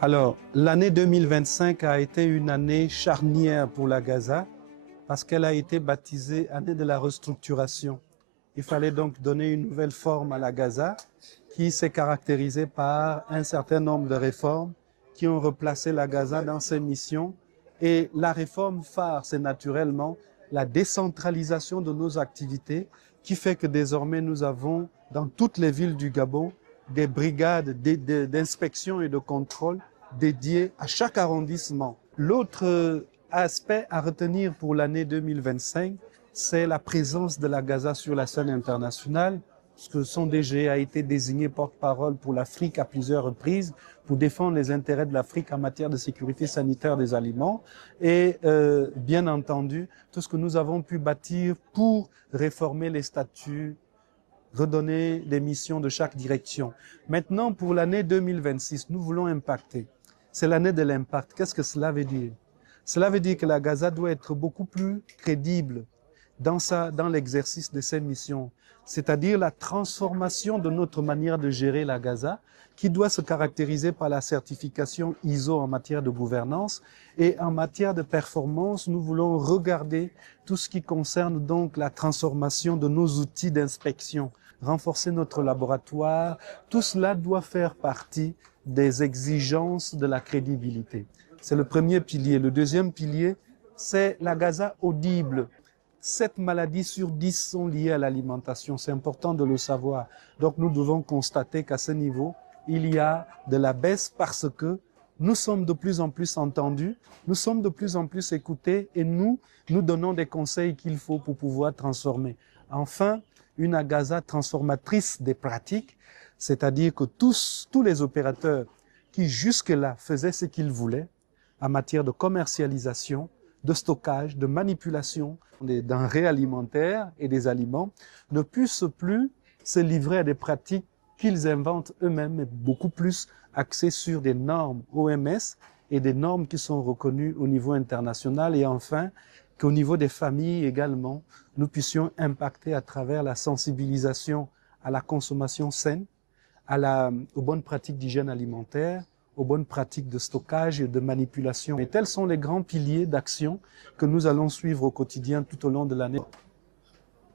Alors, l'année 2025 a été une année charnière pour la Gaza parce qu'elle a été baptisée année de la restructuration. Il fallait donc donner une nouvelle forme à la Gaza qui s'est caractérisée par un certain nombre de réformes qui ont replacé la Gaza dans ses missions. Et la réforme phare, c'est naturellement la décentralisation de nos activités qui fait que désormais nous avons dans toutes les villes du Gabon des brigades d'inspection et de contrôle dédiées à chaque arrondissement. L'autre aspect à retenir pour l'année 2025, c'est la présence de la Gaza sur la scène internationale, parce que son DG a été désigné porte-parole pour l'Afrique à plusieurs reprises pour défendre les intérêts de l'Afrique en matière de sécurité sanitaire des aliments et bien entendu tout ce que nous avons pu bâtir pour réformer les statuts, redonner les missions de chaque direction. Maintenant, pour l'année 2026, nous voulons impacter. C'est l'année de l'impact. Qu'est-ce que cela veut dire? Cela veut dire que la Gaza doit être beaucoup plus crédible dans l'exercice de ses missions, c'est-à-dire la transformation de notre manière de gérer la Gaza, qui doit se caractériser par la certification ISO en matière de gouvernance. Et en matière de performance, nous voulons regarder tout ce qui concerne donc la transformation de nos outils d'inspection, renforcer notre laboratoire. Tout cela doit faire partie des exigences de la crédibilité. C'est le premier pilier. Le deuxième pilier, c'est la Gaza audible. 7 maladies sur 10 sont liées à l'alimentation. C'est important de le savoir. Donc nous devons constater qu'à ce niveau, il y a de la baisse parce que nous sommes de plus en plus entendus, nous sommes de plus en plus écoutés et nous donnons des conseils qu'il faut pour pouvoir transformer. Enfin, une Gaza transformatrice des pratiques, c'est-à-dire que tous les opérateurs qui jusque-là faisaient ce qu'ils voulaient en matière de commercialisation, de stockage, de manipulation des denrées alimentaires et des aliments, ne puissent plus se livrer à des pratiques qu'ils inventent eux-mêmes, mais beaucoup plus axées sur des normes OMS et des normes qui sont reconnues au niveau international. Et enfin, qu'au niveau des familles également, nous puissions impacter à travers la sensibilisation à la consommation saine, aux bonnes pratiques d'hygiène alimentaire, aux bonnes pratiques de stockage et de manipulation. Et tels sont les grands piliers d'action que nous allons suivre au quotidien tout au long de l'année.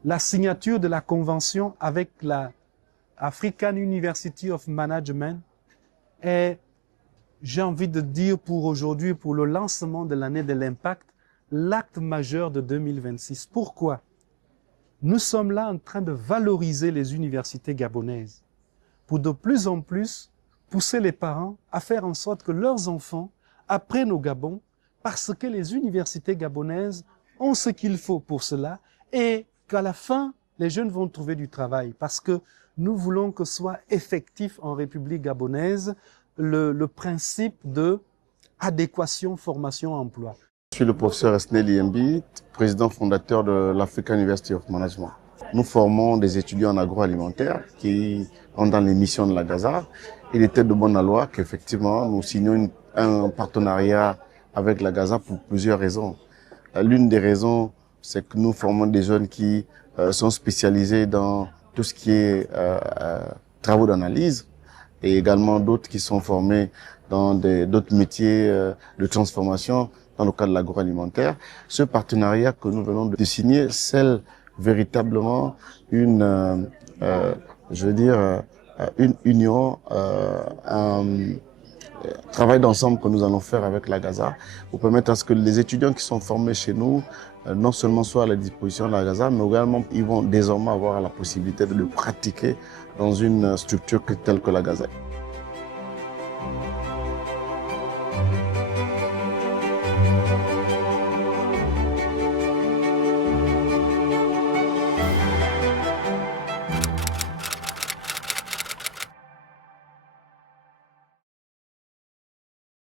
La signature de la convention avec la African University of Management est, j'ai envie de dire pour aujourd'hui, pour le lancement de l'année de l'impact, l'acte majeur de 2026. Pourquoi? Nous sommes là en train de valoriser les universités gabonaises pour de plus en plus pousser les parents à faire en sorte que leurs enfants apprennent au Gabon parce que les universités gabonaises ont ce qu'il faut pour cela et qu'à la fin, les jeunes vont trouver du travail parce que nous voulons que soit effectif en République gabonaise le principe de adéquation, formation, emploi. Je suis le professeur Esnel Yembi, président fondateur de l'African University of Management. Nous formons des étudiants en agroalimentaire qui ont dans les missions de la Gaza. Il était de bonne loi qu'effectivement nous signions un partenariat avec la Gaza pour plusieurs raisons. L'une des raisons, c'est que nous formons des jeunes qui sont spécialisés dans tout ce qui est travaux d'analyse et également d'autres qui sont formés dans d'autres métiers de transformation dans le cadre de l'agroalimentaire. Ce partenariat que nous venons de signer scelle véritablement une union, un travail d'ensemble que nous allons faire avec la Gaza pour permettre à ce que les étudiants qui sont formés chez nous non seulement soient à la disposition de la Gaza, mais également ils vont désormais avoir la possibilité de le pratiquer dans une structure telle que la Gaza.